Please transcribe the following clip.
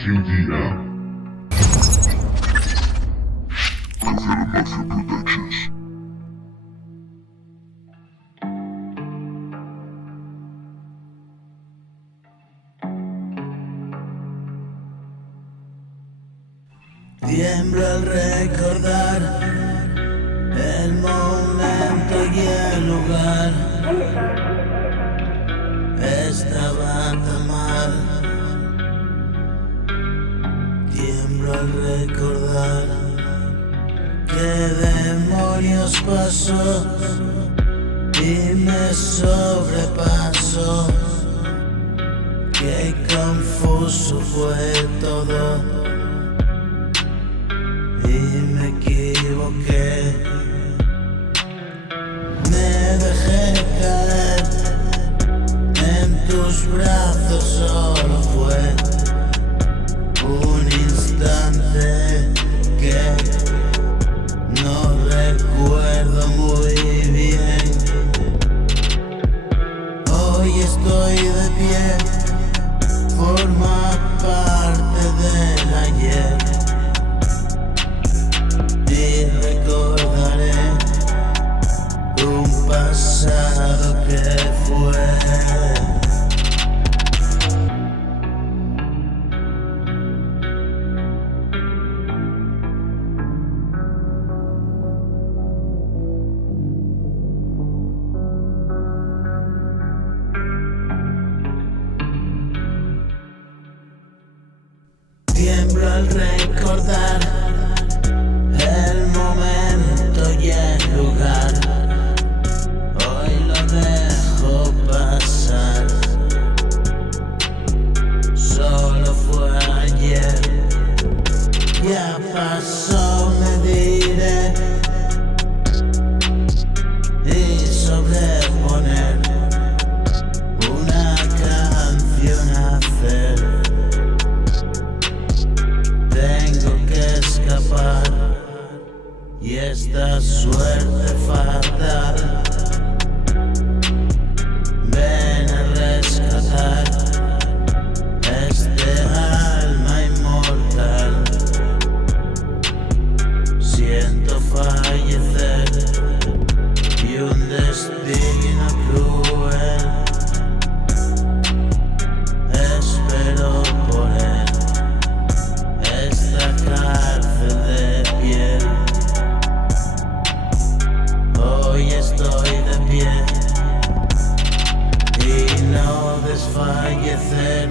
QDM. Kafenin Mafia Productions. Tiemblo al recordar el momento y el lugar. Estaba tan mal. Tiemblo al recordar qué demonios pasó y me sobrepasó. Qué confuso fue todo. Y me equivoqué, me dejé caer en tus brazos. Solo fue un instante que no recuerdo muy bien. Hoy estoy de pie, forma parte del ayer. Y recordaré un pasado que fue. Tiemblo al recordar el momento y el lugar. Hoy lo dejo pasar. Solo fue ayer. Ya pasó, me diré. Y sobreponer una canción a hacer. Tengo que escapar. Y esta suerte fatal, ven a rescatar este alma inmortal. Siento fallecer y un destino cruel. Espero por él esta cárcel de piel. Hoy estoy de pie y no desfallecer.